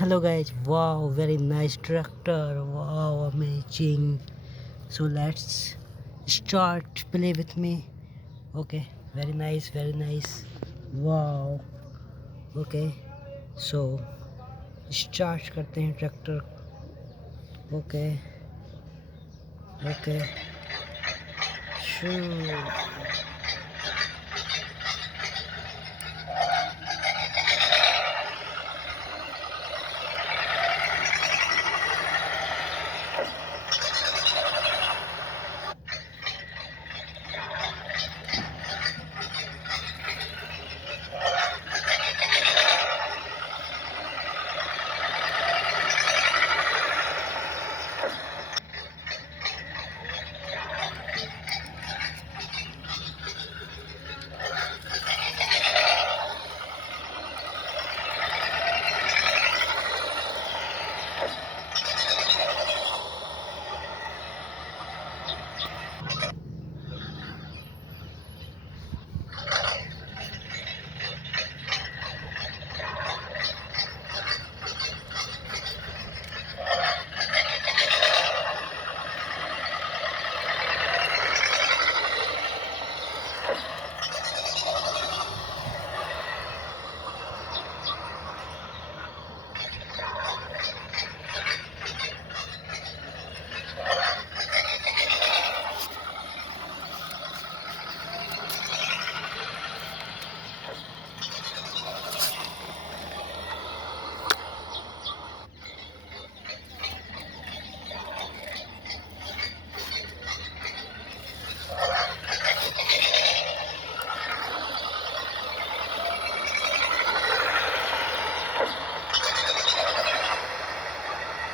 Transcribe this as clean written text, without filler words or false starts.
Hello guys, wow, very nice tractor, wow, amazing. So let's start, play with me. Okay, very nice, very nice. Wow. Okay, so start करते हैं tractor. Okay, okay, shoo.